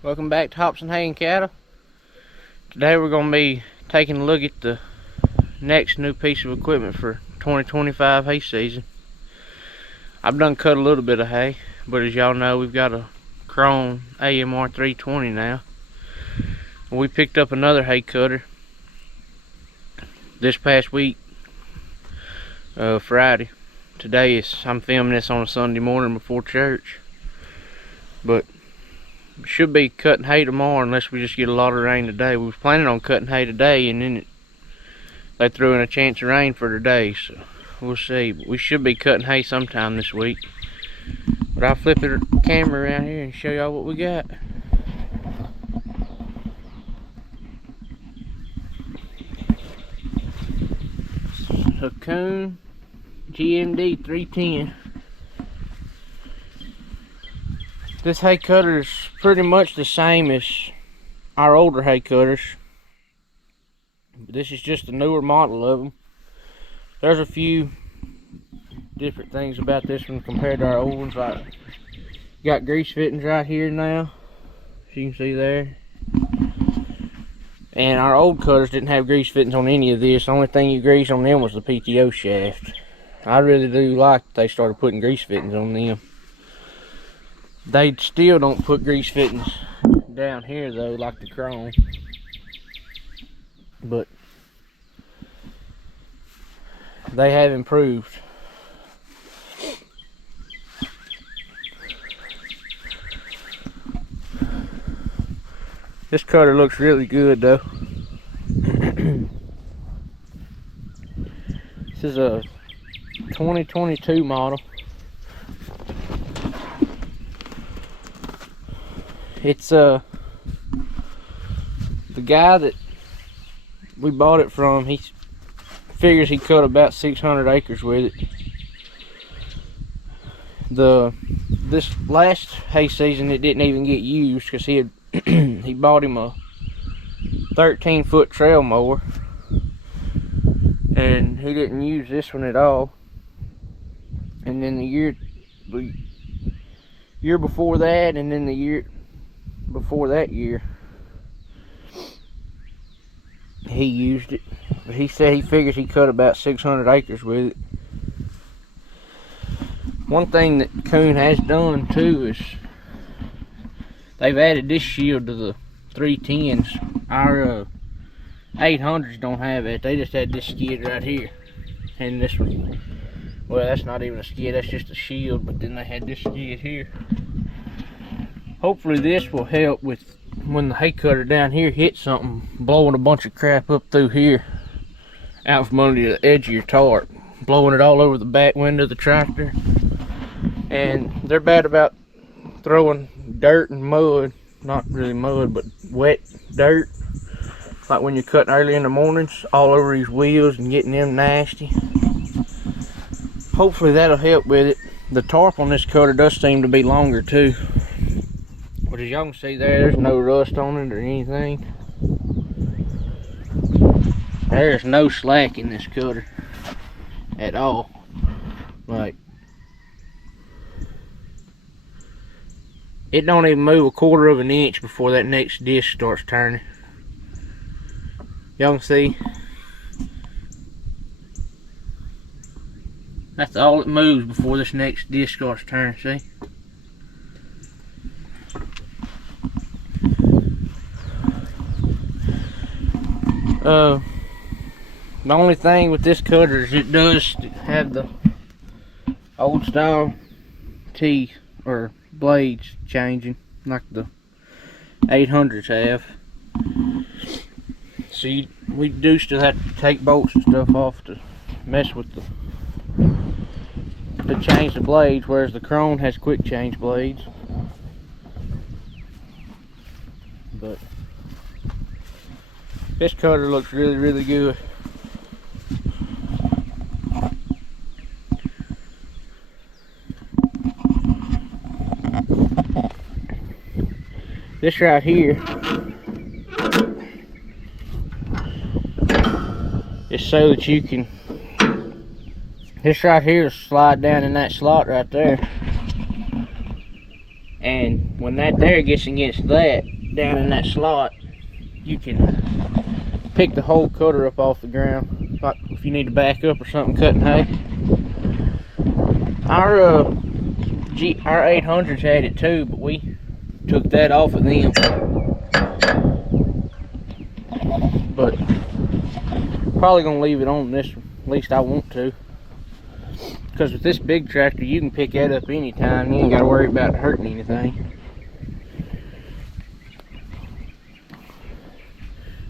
Welcome back to Hobson Hay and Cattle. Today we're going to be taking a look at the next new piece of equipment for 2025 hay season. I've done cut a little bit of hay, but as y'all know, we've got a Krone AMR 320 now. We picked up another hay cutter this past week, Friday. I'm filming this on a Sunday morning before church, but should be cutting hay tomorrow unless we just get a lot of rain today. We was planning on cutting hay today, and then they threw in a chance of rain for today, so we'll see. We should be cutting hay sometime this week. But I'll flip the camera around here and show y'all what we got. A Kuhn GMD 310. This hay cutter is pretty much the same as our older hay cutters. This is just a newer model of them. There's a few different things about this one compared to our old ones. Like, got grease fittings right here now, as you can see there. And our old cutters didn't have grease fittings on any of this. The only thing you grease on them was the PTO shaft. I really do like that they started putting grease fittings on them. They still don't put grease fittings down here though, like the Krone. But they have improved. This cutter looks really good though. This is a 2022 model. It's the guy that we bought it from, he figures he cut about 600 acres with it. This last hay season it didn't even get used because he had he bought him a 13-foot trail mower and he didn't use this one at all. And then the year before that, and then the year before that year, he used it. But he said he figures he cut about 600 acres with it. One thing that Kuhn has done too is they've added this shield to the 310s. Our 800s don't have it. They just had this skid right here, and this one, well, that's not even a skid, that's just a shield, but then they had this skid here. Hopefully this will help with when the hay cutter down here hits something, blowing a bunch of crap up through here, out from under the edge of your tarp, blowing it all over the back window of the tractor. And they're bad about throwing dirt and mud, not really mud, but wet dirt, like when you're cutting early in the mornings, all over these wheels and getting them nasty. Hopefully that'll help with it. The tarp on this cutter does seem to be longer too. But as y'all can see there's no rust on it or anything. There's no slack in this cutter at all. Like, it don't even move a quarter of an inch before that next disc starts turning. Y'all can see. That's all it moves before this next disc starts turning, see? The only thing with this cutter is it does have the old style teeth or blades changing like the 800s have. So we do still have to take bolts and stuff off to mess with to change the blades, whereas the Krone has quick change blades. But this cutter looks really, really good. This right here is so that you can, this right here slide down in that slot right there. And when that there gets against that, down in that slot, you can pick the whole cutter up off the ground. Like if you need to back up or something cutting hay. Our 800s had it too, but we took that off of them. But probably gonna leave it on this one. At least I want to. Because with this big tractor, you can pick that up anytime. You ain't got to worry about hurting anything.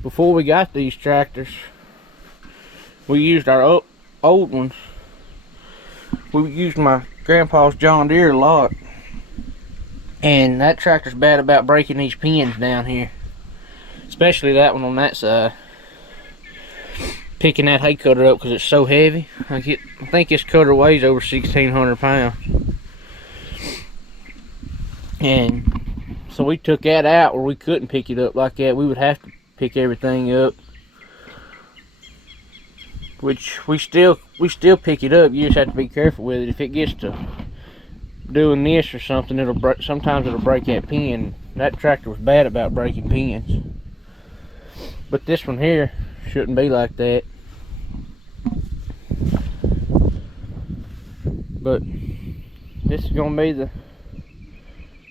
Before we got these tractors, we used our old ones. We used my grandpa's John Deere a lot. And that tractor's bad about breaking these pins down here. Especially that one on that side. Picking that hay cutter up because it's so heavy. I think this cutter weighs over 1,600 pounds. And so we took that out where we couldn't pick it up like that. We would have to pick everything up. Which we still pick it up. You just have to be careful with it. If it gets to doing this or something, sometimes it'll break that pin. That tractor was bad about breaking pins. But this one here shouldn't be like that. But this is gonna be the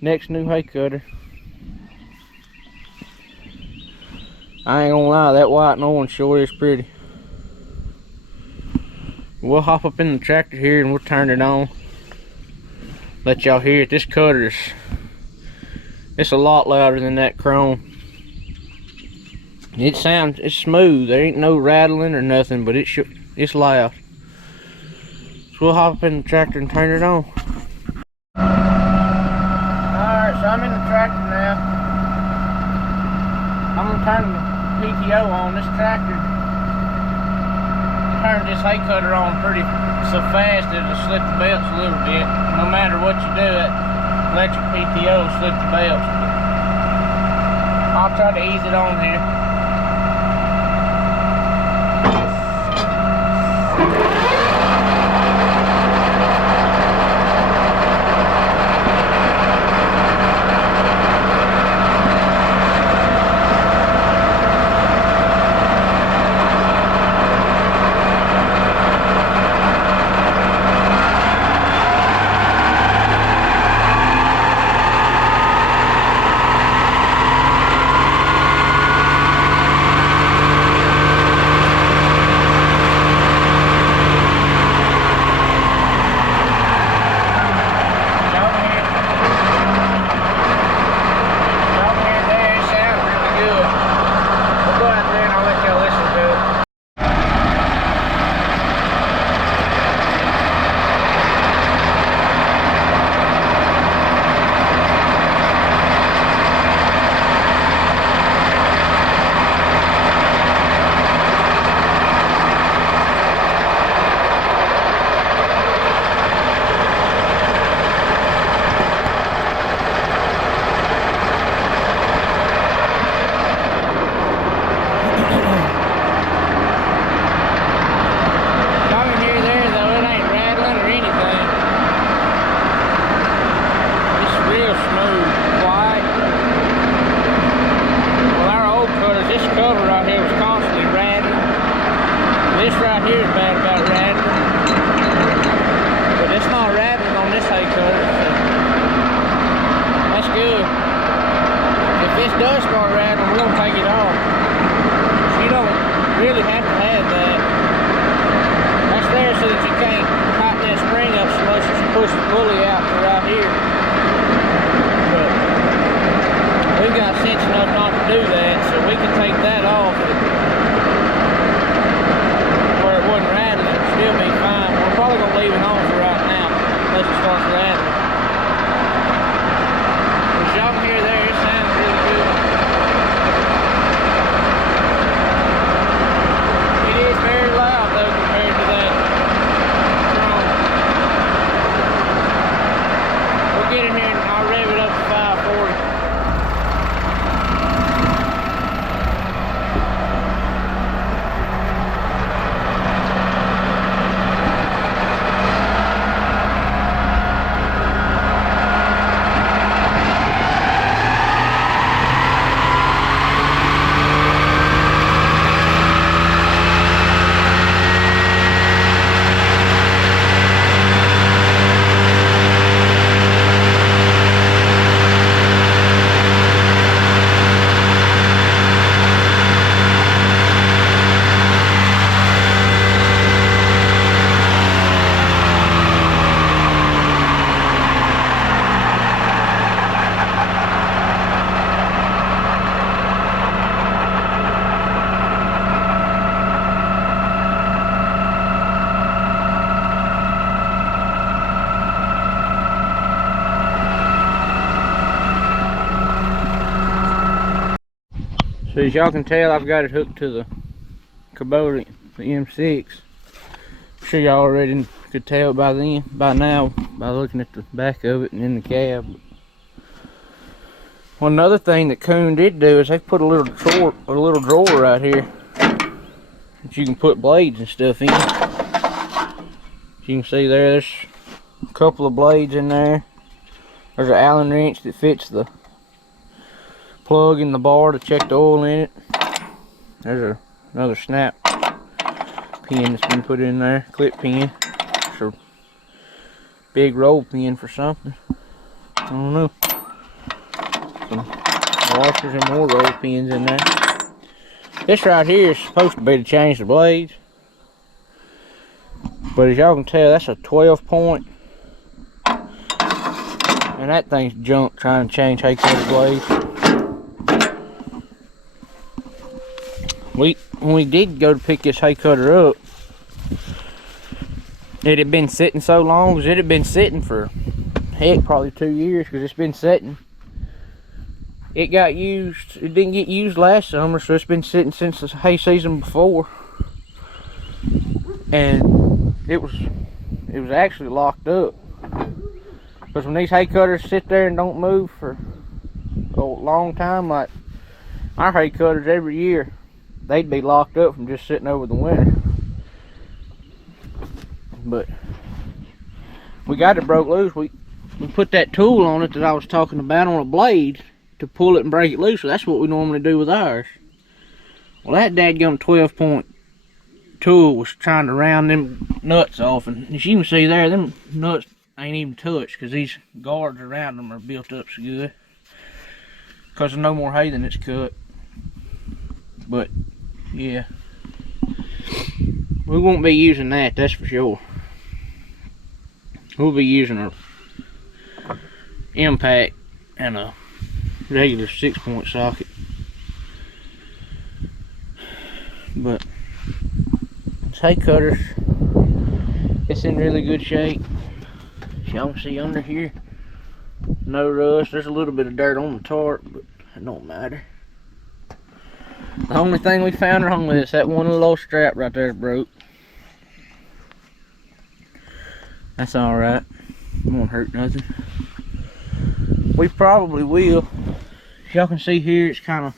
next new hay cutter. I ain't gonna lie, that white and orange sure is pretty. We'll hop up in the tractor here and we'll turn it on. Let y'all hear it. This cutter it's a lot louder than that chrome. It's smooth. There ain't no rattling or nothing, but it's loud. So we'll hop up in the tractor and turn it on. Alright, so I'm in the tractor now. I'm gonna turn the PTO on. This tractor turns this hay cutter on pretty so fast it'll slip the belts a little bit. No matter what you do, that electric PTO will slip the belts. I'll try to ease it on here. So as y'all can tell, I've got it hooked to the Kubota, the M6. I'm sure y'all already could tell by now, by looking at the back of it and in the cab. Well, another thing that Kuhn did do is they put a little drawer right here that you can put blades and stuff in. As you can see there's a couple of blades in there. There's an Allen wrench that fits the plug in the bar to check the oil in it. There's another snap pin that's been put in there, clip pin. It's a big roll pin for something. I don't know. Some washers and more roll pins in there. This right here is supposed to be to change the blades. But as y'all can tell, that's a 12-point. And that thing's junk trying to change hay cutter blades. When we did go to pick this hay cutter up, it had been sitting so long, because it had been sitting for, heck, probably 2 years, because it's been sitting. It got used, it didn't get used last summer, so it's been sitting since the hay season before. And it was actually locked up. Because when these hay cutters sit there and don't move for a long time, like our hay cutters every year, they'd be locked up from just sitting over the winter. But we got it broke loose. We put that tool on it that I was talking about on a blade to pull it and break it loose. So that's what we normally do with ours. Well, that dadgum 12-point tool was trying to round them nuts off, and as you can see there, them nuts ain't even touched because these guards around them are built up so good. Because there's no more hay than it's cut. But yeah, we won't be using that, that's for sure. We'll be using a impact and a regular 6-point socket. But this hay cutter, it's in really good shape. Y'all can see under here, no rust. There's a little bit of dirt on the tarp, but it don't matter. The only thing we found wrong with it is that one little old strap right there broke. That's alright. It won't hurt nothing. We probably will. As y'all can see here, it's kind of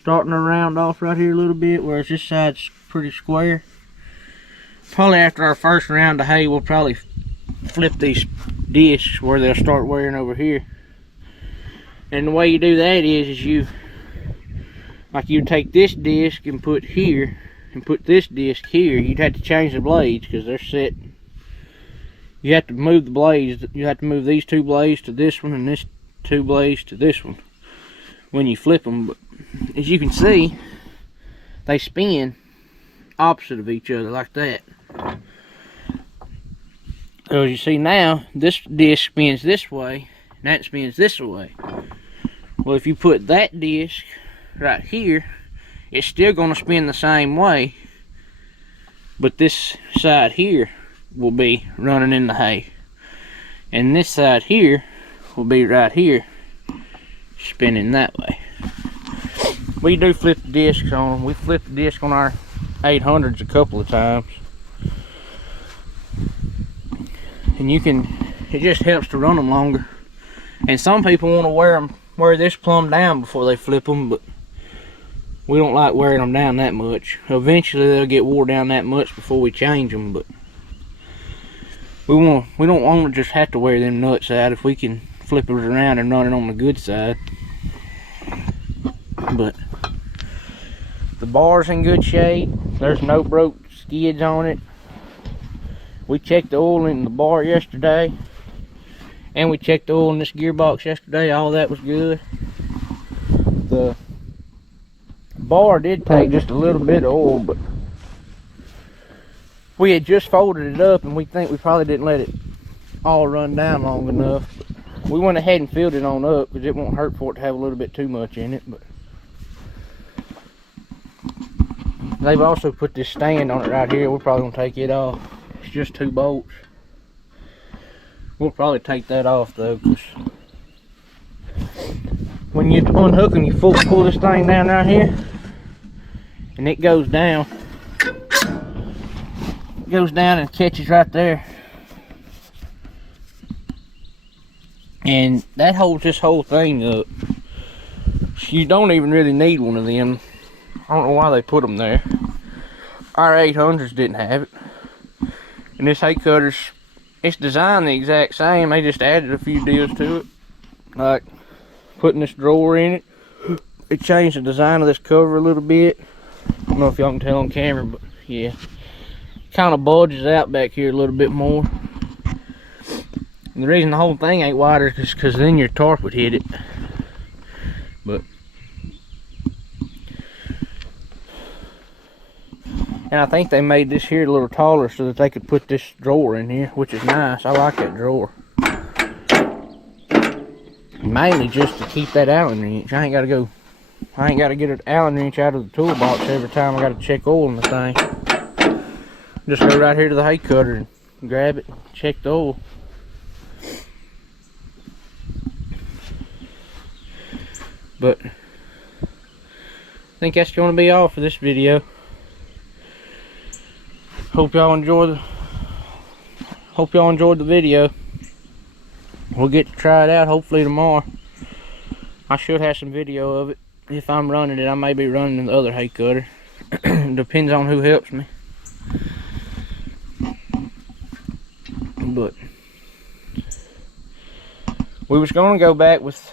starting to round off right here a little bit, whereas this side's pretty square. Probably after our first round of hay, we'll probably flip these discs where they'll start wearing over here. And the way you do that is you take this disc and put here, and put this disc here. You'd have to change the blades because they're set. You have to move the blades. You have to move these two blades to this one and this two blades to this one when you flip them. But as you can see, they spin opposite of each other like that. So as you see now, this disc spins this way and that spins this way. Well, if you put that disc right here, it's still going to spin the same way, but this side here will be running in the hay, and this side here will be right here spinning that way. We do flip the discs on them. We flipped the disc on our 800s a couple of times, and it just helps to run them longer. And some people want to wear this plumb down before they flip them, but we don't like wearing them down that much. Eventually they'll get wore down that much before we change them, but we don't want to just have to wear them nuts out if we can flip it around and run it on the good side. But the bar's in good shape. There's no broke skids on it. We checked the oil in the bar yesterday, and we checked the oil in this gearbox yesterday. All that was good. The bar did take just a little bit of oil, but we had just folded it up, and we think we probably didn't let it all run down long enough. But we went ahead and filled it on up because it won't hurt for it to have a little bit too much in it. But they've also put this stand on it right here. We're probably gonna take it off. It's just 2 bolts. We'll probably take that off though, because when you unhook them, you pull this thing down right here, and it goes down. It goes down and catches right there. And that holds this whole thing up. You don't even really need one of them. I don't know why they put them there. Our 800s didn't have it. And this hay cutter's, it's designed the exact same. They just added a few deals to it. Like putting this drawer in it. It changed the design of this cover a little bit. I don't know if y'all can tell on camera, but yeah. Kind of bulges out back here a little bit more. And the reason the whole thing ain't wider is because then your tarp would hit it. But and I think they made this here a little taller so that they could put this drawer in here, which is nice. I like that drawer. Mainly just to keep that Allen wrench. I ain't got to get an Allen wrench out of the toolbox every time I got to check oil in the thing. Just go right here to the hay cutter and grab it, check the oil. But I think that's going to be all for this video. Hope y'all enjoyed the video. We'll get to try it out hopefully tomorrow. I should have some video of it. If I'm running it, I may be running the other hay cutter. Depends on who helps me. But we was going to go back with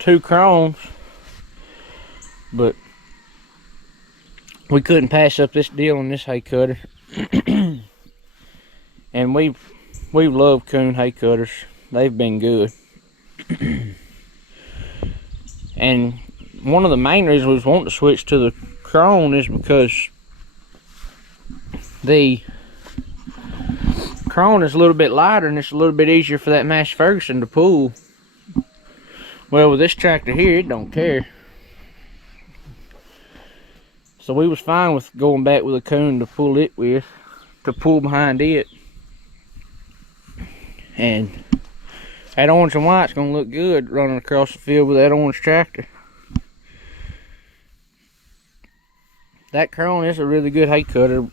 2 chromes, but we couldn't pass up this deal on this hay cutter. And we've loved Kuhn hay cutters. They've been good. And one of the main reasons we was wanting to switch to the chrome is because the chrome is a little bit lighter and it's a little bit easier for that Massey Ferguson to pull. Well, with this tractor here, it don't care. So we was fine with going back with a Kuhn to pull it with, to pull behind it. And that orange and white's gonna look good running across the field with that orange tractor. That chrome is a really good hay cutter.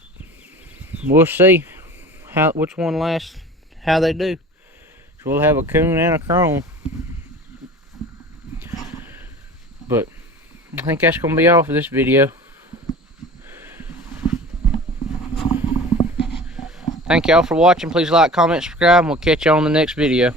We'll see which one lasts, how they do. So we'll have a Kuhn and a chrome. But I think that's gonna be all for this video. Thank y'all for watching. Please like, comment, subscribe, and we'll catch you on the next video.